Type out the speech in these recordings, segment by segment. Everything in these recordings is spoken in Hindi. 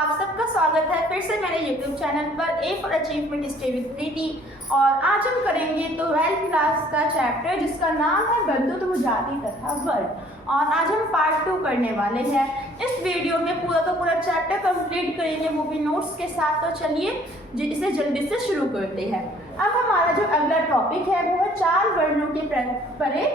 आप सबका स्वागत है फिर से मेरे YouTube चैनल पर A for achievement stay with Preeti. और आज हम करेंगे 12th क्लास का चैप्टर जिसका नाम है बंधुत्व जाति तथा वर्ण। और आज हम पार्ट 2 करने वाले हैं। इस वीडियो में पूरा चैप्टर कंप्लीट करेंगे, वो भी नोट्स के साथ। तो चलिए इसे जल्दी से शुरू करते हैं। अब हमारा जो अगला टॉपिक है वो है 4 वर्णों के परे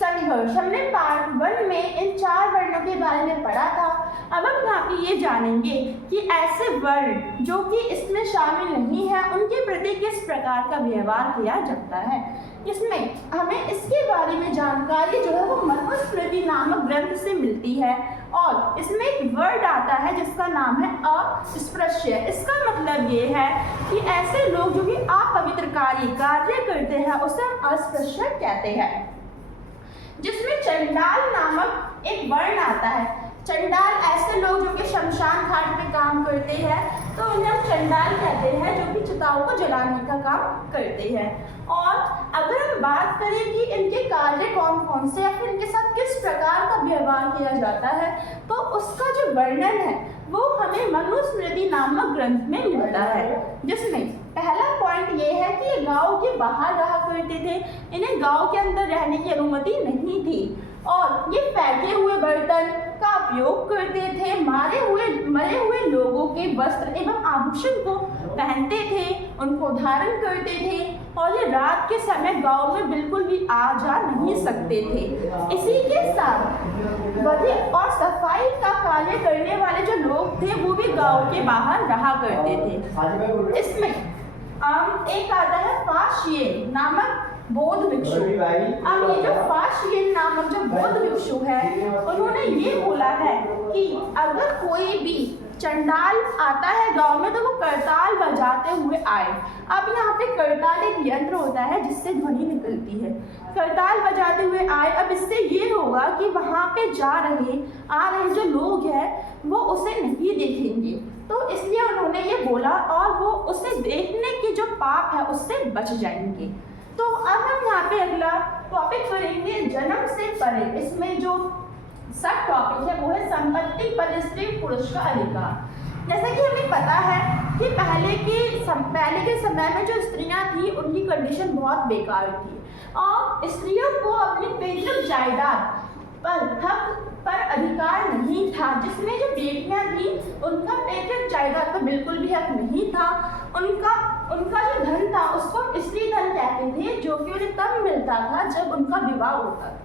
संघर्ष। हमने पार्ट 1 में इन 4 वर्णों के बारे में पढ़ा था। अब हम यहाँ पे ये जानेंगे कि ऐसे वर्ण जो कि इसमें शामिल नहीं है उनके प्रति किस प्रकार का व्यवहार किया जाता है। इसमें हमें इसके बारे में जानकारी जो है वो मनुस्मृति नामक ग्रंथ से मिलती है। और इसमें एक वर्ड आता है जिसका नाम है अस्पृश्य। इसका मतलब ये है कि ऐसे लोग जो कि अपवित्रकारी कार्य करते हैं उसे हम अस्पृश्य कहते हैं। जिसमें चंडाल नामक एक वर्ण आता है। चंडाल ऐसे लोग जो कि शमशान घाट पे काम करते हैं तो उन्हें हम चंडाल कहते हैं, जो कि चिताओं को जलाने का काम करते हैं। और अगर हम बात करें कि इनके कार्य कौन कौन से या फिर इनके साथ किस प्रकार का व्यवहार किया जाता है तो उसका जो वर्णन है वो हमें मनुस्मृति नामक ग्रंथ में मिलता है। जिसमें पहला पॉइंट ये है कि ये गांव के बाहर रहा करते थे, इन्हें गांव के अंदर रहने की अनुमति नहीं थी। और ये फेंके हुए बर्तन का उपयोग करते थे, मरे हुए लोगों के वस्त्र एवं आभूषण को पहनते थे, उनको धारण करते थे। और ये रात के समय गांव में बिल्कुल भी आ जा नहीं सकते थे। इसी के साथ वधि और सफाई का कार्य करने वाले जो लोग थे वो भी गांव के बाहर रहा करते थे। इसमें एक आता है फाशियन नामक बौद्ध भिक्षु। अब ये जो फाशियन नामक जो बौद्ध भिक्षु है उन्होंने ये बोला है कि अगर कोई भी चंडाल आता है गांव में तो वो करताल बजाते हुए आए। अब यहाँ पे करताल एक यंत्र होता है जिससे ध्वनि निकलती है। करताल बजाते हुए आए। अब इससे ये होगा कि वहाँ पे आ रहे जो लोग हैं वो उसे नहीं देखेंगे, तो इसलिए उन्होंने ये बोला और वो उसे देखने की जो पाप है उससे बच जाएंगे। तो अब हम यहाँ पे अगला टॉपिक करेंगे जन्म से परे। इसमें जो सब टॉपिक है वो है संपत्ति पर स्त्री पुरुष का अधिकार। जैसा कि हमें पता है कि पहले के समय में जो स्त्रियां थी उनकी कंडीशन बहुत बेकार थी और स्त्रियों को अपनी पैतृक जायदाद पर हक पर अधिकार नहीं था। जिसमें जो बेटियां थी उनका पैतृक जायदाद पर बिल्कुल भी हक नहीं था। उनका जो धन था उसको स्त्री धन कहते थे, जो कि उन्हें तब मिलता था जब उनका विवाह होता था,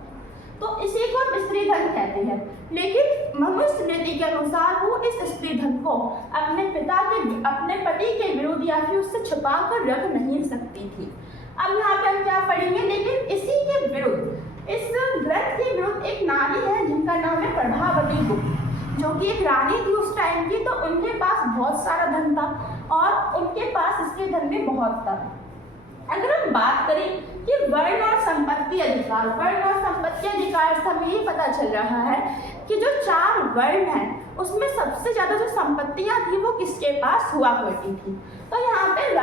तो इसी को हम स्त्री धन कहते हैं। लेकिन मनुस्मृति के अनुसार वो इस स्त्री धन को अपने पति के विरुद्ध या फिर उससे छुपा कर रख नहीं सकती थी। अब यहाँ पे हम क्या पढ़ेंगे, लेकिन इसी के विरुद्ध इस ग्रंथ के विरुद्ध एक नारी है जिनका नाम है प्रभावती गुप्त, जो कि एक रानी थी उस टाइम की। तो उनके पास बहुत सारा धन था और उनके पास स्त्री धन भी बहुत था। अगर हम बात करें कि वर्ण और संपत्ति अधिकार, वर्ण और संपत्ति अधिकार से हमें ये पता चल रहा है कि जो 4 वर्ण हैं उसमें सबसे ज्यादा जो संपत्तियां थी वो किसके पास हुआ करती थी। तो यहाँ पे जो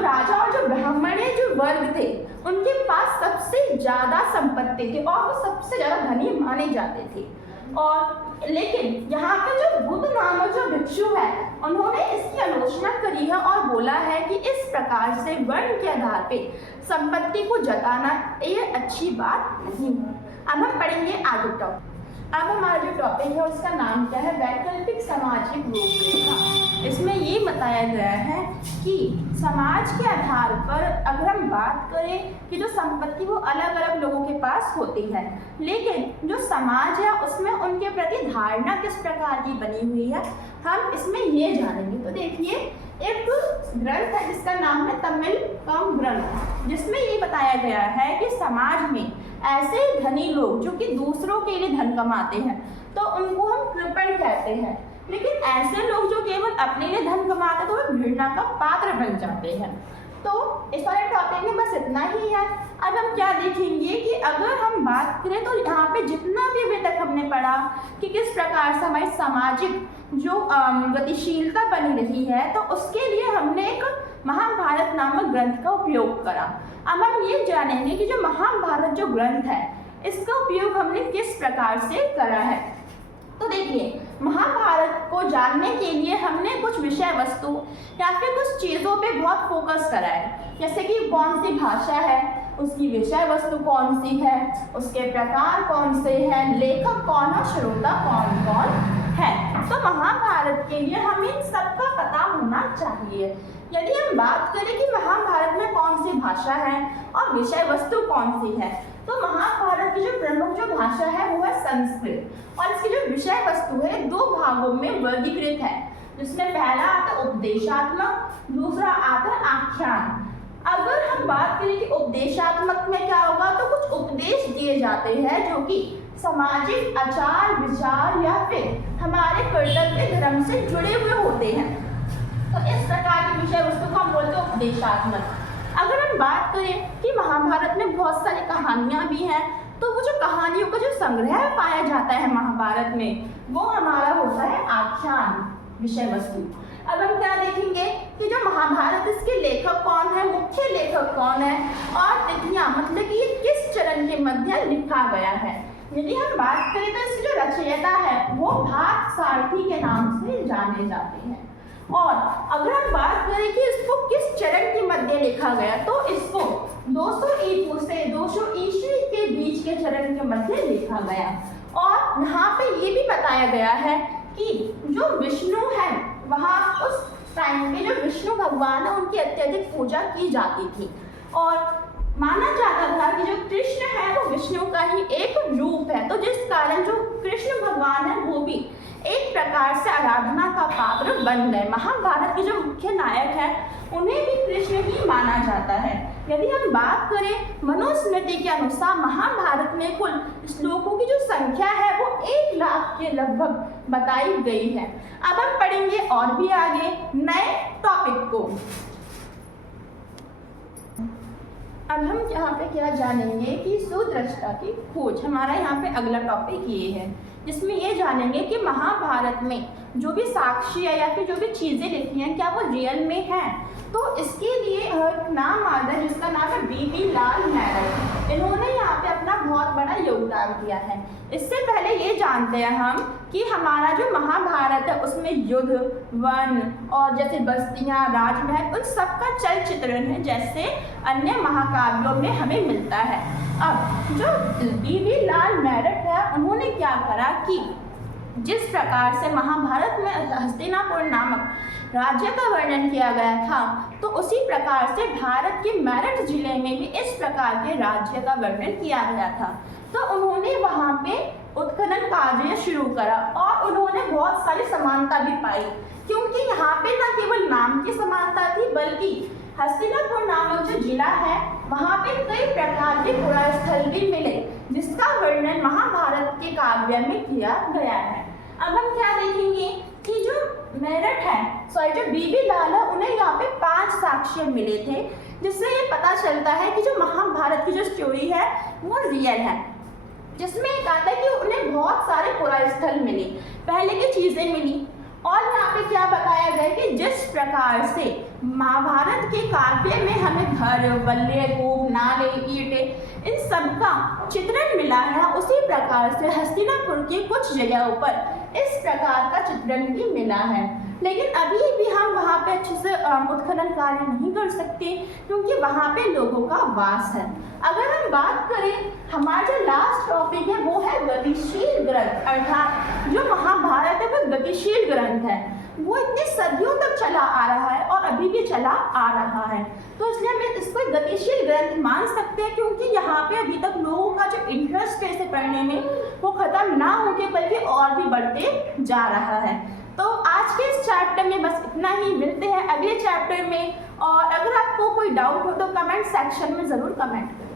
राजा और जो ब्राह्मण जो वर्ग थे उनके पास सबसे ज्यादा संपत्ति थी और वो सबसे ज्यादा धनी माने जाते थे। और लेकिन यहाँ पे जो बुद्ध नामक जो भिक्षु है उन्होंने इसकी आलोचना करी है और बोला है कि इस प्रकार से वर्ण के आधार पे संपत्ति को जताना ये अच्छी बात नहीं है। अब हम पढ़ेंगे आगे टॉपिक। अब हमारा जो टॉपिक है उसका नाम क्या है, वैकल्पिक सामाजिक रूपरेखा। इसमें ये बताया गया है कि समाज के आधार पर अगर हम बात करें कि जो संपत्ति वो अलग अलग लोगों के पास होती है, लेकिन जो समाज है उसमें उनके प्रति धारणा किस प्रकार की बनी हुई है हम इसमें ये जानेंगे। तो देखिए एक ग्रंथ है जिसका नाम है तमिल कम ग्रंथ, जिसमें ये बताया गया है कि समाज में ऐसे धनी लोग जो कि दूसरों के लिए धन कमाते हैं तो उनको हम कृपण कहते हैं। लेकिन ऐसे लोग जो केवल अपने लिए धन कमाते हैं तो वो घृणा का पात्र बन जाते हैं। तो इस वाले टॉपिक में बस इतना ही है। अब हम क्या देखेंगे कि अगर हम बात करें तो यहाँ पे जितना भी अभी तक हमने पढ़ा कि किस प्रकार से हमारी सामाजिक जो गतिशीलता बनी रही है तो उसके लिए हमने एक महाभारत नामक ग्रंथ का उपयोग करा। अब हम ये जानेंगे कि जो महाभारत जो ग्रंथ है इसका उपयोग हमने किस प्रकार से करा है। तो देखिए महाभारत जानने के लिए हमने कुछ विषय वस्तु या फिर कुछ चीज़ों पे बहुत फोकस करा है, जैसे कि कौन सी भाषा है, उसकी विषय वस्तु कौन सी है, उसके प्रकार कौन से हैं, लेखक कौन है, श्रोता कौन कौन है। तो महाभारत के लिए हमें इन सबका पता होना चाहिए। यदि हम बात करें कि महाभारत में कौन सी भाषा है और विषय वस्तु कौन सी है, तो महाभारत की जो प्रमुख जो भाषा है वो है संस्कृत, और इसकी जो विषय वस्तु है दो भागों में वर्गीकृत है, जिसमें पहला आता है उपदेशात्मक, दूसरा आता है आख्यान। अगर हम बात करें कि उपदेशात्मक में क्या होगा, तो कुछ उपदेश दिए जाते हैं जो कि सामाजिक आचार विचार या फिर हमारे कर्तव्य धर्म से जुड़े हुए होते हैं। तो इस प्रकार की विषय वस्तु को हम बोलते हैं उपदेशात्मक। अगर हम बात करें कि महाभारत में बहुत सारी कहानियां भी हैं, तो वो जो कहानियों का जो संग्रह पाया जाता है महाभारत में, वो हमारा होता है आख्यान विषय वस्तु। अब हम क्या देखेंगे कि जो महाभारत, इसके लेखक कौन है, मुख्य लेखक कौन है, और तिथियां, मतलब कि ये किस चरण के मध्य लिखा गया है। यदि हम बात करें तो इसकी जो रचयिता है वो भारत सारथी के नाम से जाने जाते हैं। और अगर हम बात करें कि इसको किस चरण के मध्य लिखा गया, तो इसको 200 ईपू से 200 ईस्वी के बीच के चरण के मध्य लिखा गया। और यहाँ पे ये भी बताया गया है कि जो विष्णु है, वहाँ उस टाइम पे जो विष्णु भगवान है उनकी अत्यधिक पूजा की जाती थी, और माना जाता था कि जो कृष्ण है वो विष्णु का ही एक रूप है। तो जिस कारण जो कृष्ण भगवान है वो भी एक प्रकार से आराधना का पात्र बन गए। महाभारत के जो मुख्य नायक है उन्हें भी कृष्ण ही माना जाता है। यदि हम बात करें मनुस्मृति के अनुसार महाभारत में कुल श्लोकों की जो संख्या है वो 1 लाख के लगभग बताई गई है। अब हम पढ़ेंगे और भी आगे नए टॉपिक को। अब हम यहाँ पे क्या जानेंगे कि सुदृष्टा की खोज, हमारा यहाँ पे अगला टॉपिक ये है, जिसमें ये जानेंगे कि महाभारत में जो भी साक्ष्य है या फिर जो भी चीज़ें लिखी हैं क्या वो रियल में हैं। तो इसके लिए एक नाम आता है जिसका नाम है बीबी लाल नायक। इन्होंने यहाँ पे अपना बहुत बड़ा योगदान दिया है। इससे पहले ये जानते हैं हम कि हमारा जो महाभारत है उसमें युद्ध, वन और जैसे बस्तियाँ, राजमहल, उन सबका चलचित्रण है जैसे अन्य महाकाव्यों में हमें मिलता है। अब जो बीबी लाल नायक है उन्होंने क्या करा कि जिस प्रकार से महाभारत में हस्तिनापुर नामक राज्य का वर्णन किया गया था, तो उसी प्रकार से भारत के मेरठ जिले में भी इस प्रकार के राज्य का वर्णन किया गया था। तो उन्होंने वहाँ पे उत्खनन कार्य शुरू करा और उन्होंने बहुत सारी समानता भी पाई, क्योंकि यहाँ पे न केवल नाम की समानता थी बल्कि हस्तिनापुर नामक जो जिला है वहाँ पे कई प्रकार के पुरास्थल भी मिले, जिसका वर्णन महाभारत के काव्य में किया गया है। अब हम क्या देखेंगे कि जो मेरठ है, जो बीबी लाल है, उन्हें यहाँ पे 5 साक्ष्य मिले थे, जिससे ये पता चलता है कि जो महाभारत की जो स्टोरी है वो रियल है। जिसमें एक आता है कि उन्हें बहुत सारे पुरास्थल मिले, पहले की चीज़ें मिली, और यहाँ पे क्या बताया गया कि जिस प्रकार से महाभारत के काव्य में हमें घर, बल्ले, कूप, नाले, ईंटें, इन सब का चित्रण मिला है, उसी प्रकार से हस्तिनापुर की कुछ जगहों पर इस प्रकार का चित्रण भी मिला है। लेकिन अभी भी हम वहाँ पे अच्छे से उत्खनन कार्य नहीं कर सकते, क्योंकि वहाँ पे लोगों का वास है। अगर हम बात करें, हमारा जो लास्ट टॉपिक है वो है गतिशील ग्रंथ, अर्थात जो महाभारत है वो गतिशील ग्रंथ है, वो इतनी सदियों तक चला आ रहा है और अभी भी चला आ रहा है। तो इसलिए हम इसको गतिशील ग्रंथ मान सकते हैं, क्योंकि यहाँ पे अभी तक लोगों का जो इंटरेस्ट है इसे पढ़ने में वो खत्म ना होके बल्कि और भी बढ़ते जा रहा है। तो आज के इस चैप्टर में बस इतना ही, मिलते हैं अगले चैप्टर में। और अगर आपको कोई डाउट हो तो कमेंट सेक्शन में ज़रूर कमेंट करें।